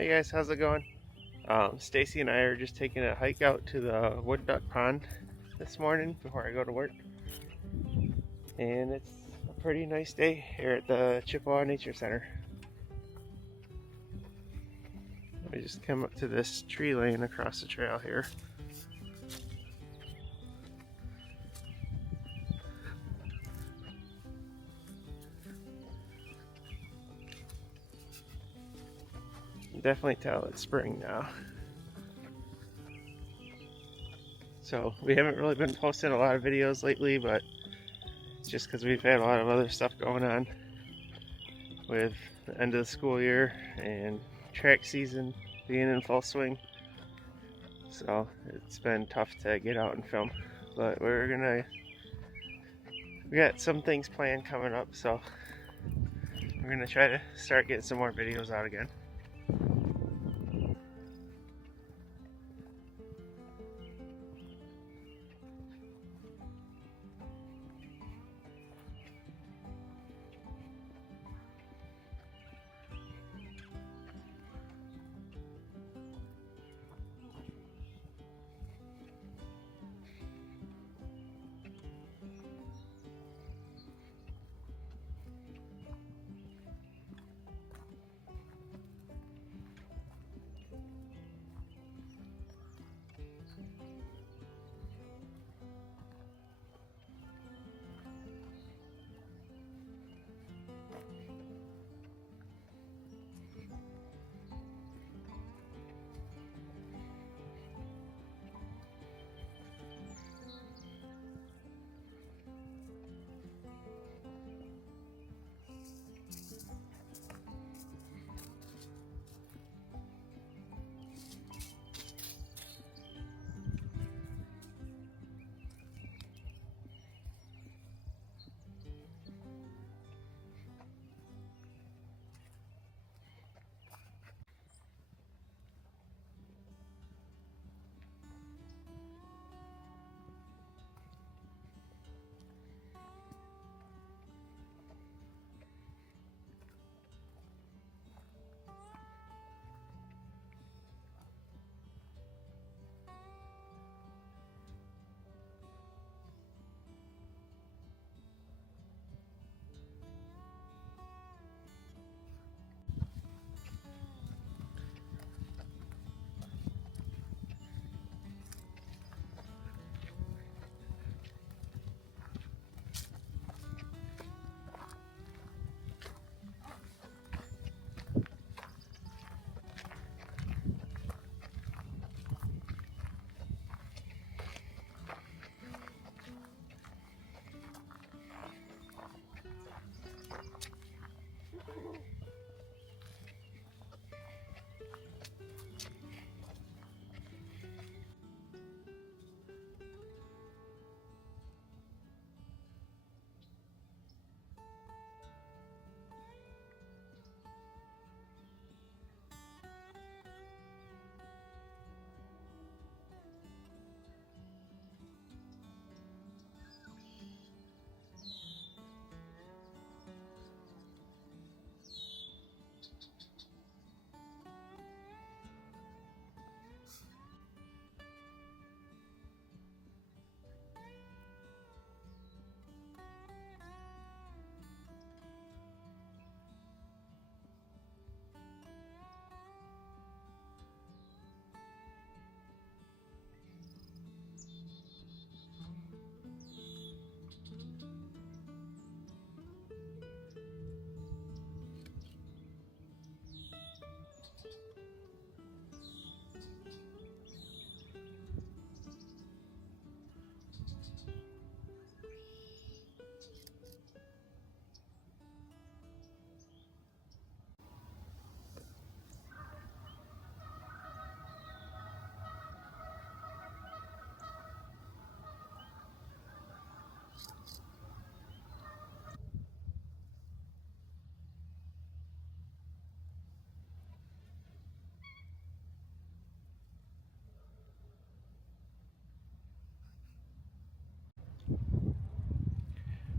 Hey guys, how's it going? Stacy and I are just taking a hike out to the wood duck pond this morning before I go to work. And it's a pretty nice day here at the Chippewa Nature Center. We just come up to this tree lane across the trail here. You can definitely tell it's spring now. So we haven't really been posting a lot of videos lately, but it's just because we've had a lot of other stuff going on with the end of the school year and track season being in full swing. So it's been tough to get out and film, but we got some things planned coming up, so we're gonna try to start getting some more videos out again.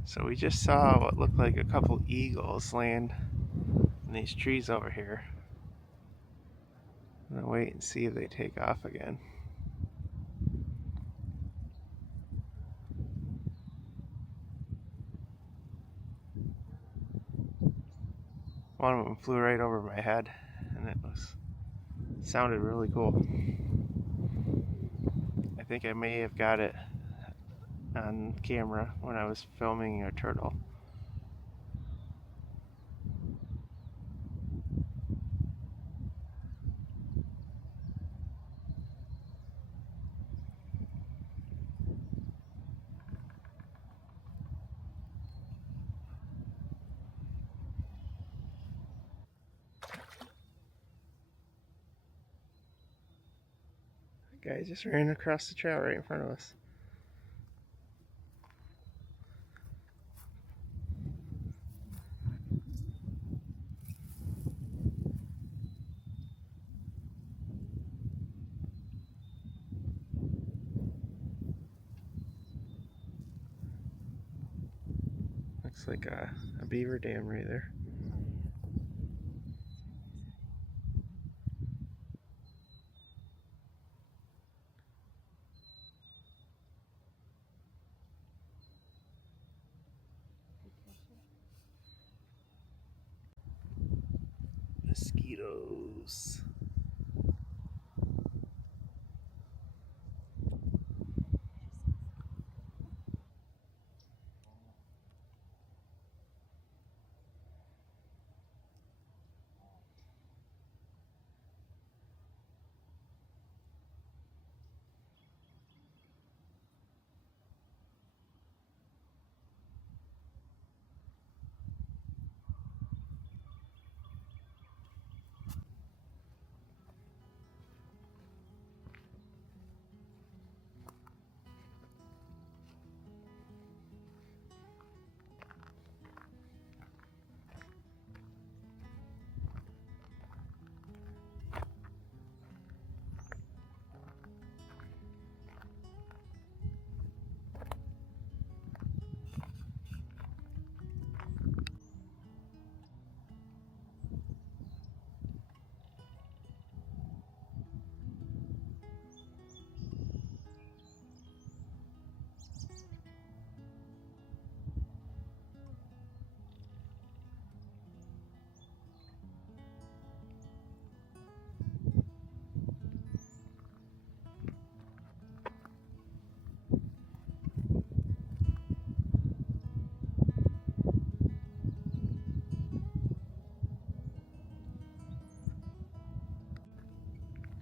So we just saw what looked like a couple eagles land in these trees over here. I'm gonna wait and see if they take off again. One of them flew right over my head, and it sounded really cool. I think I may have got it on camera when I was filming a turtle. The guy just ran across the trail right in front of us. Looks like a beaver dam right there. Mosquitoes.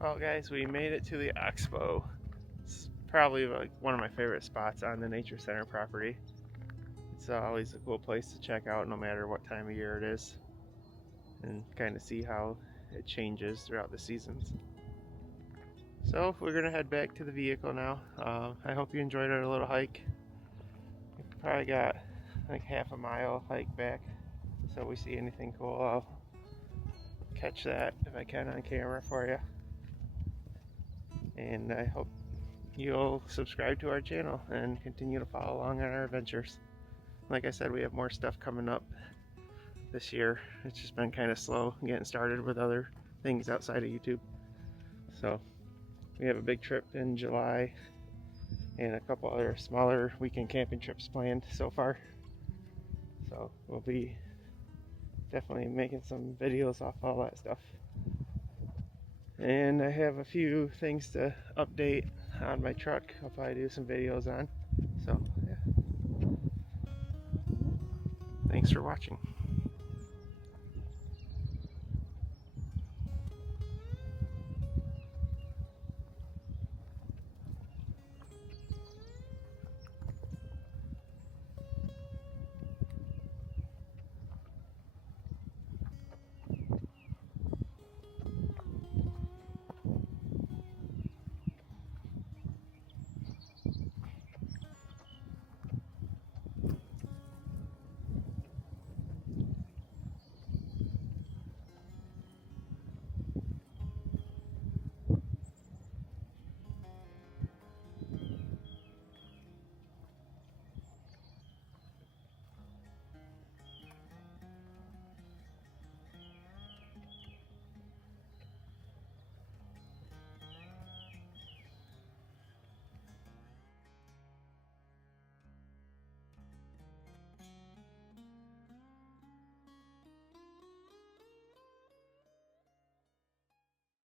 Well guys, we made it to the Oxbow. It's probably like one of my favorite spots on the Nature Center property. It's always a cool place to check out no matter what time of year it is, and kind of see how it changes throughout the seasons. So we're gonna head back to the vehicle now. I hope you enjoyed our little hike. We probably got like half a mile hike back, so if we see anything cool, I'll catch that if I can on camera for you. And I hope you'll subscribe to our channel and continue to follow along on our adventures. Like I said, we have more stuff coming up this year. It's just been kind of slow getting started with other things outside of YouTube. So we have a big trip in July and a couple other smaller weekend camping trips planned so far. So we'll be definitely making some videos off all that stuff. And I have a few things to update on my truck. I'll probably do some videos on. So yeah. Thanks for watching.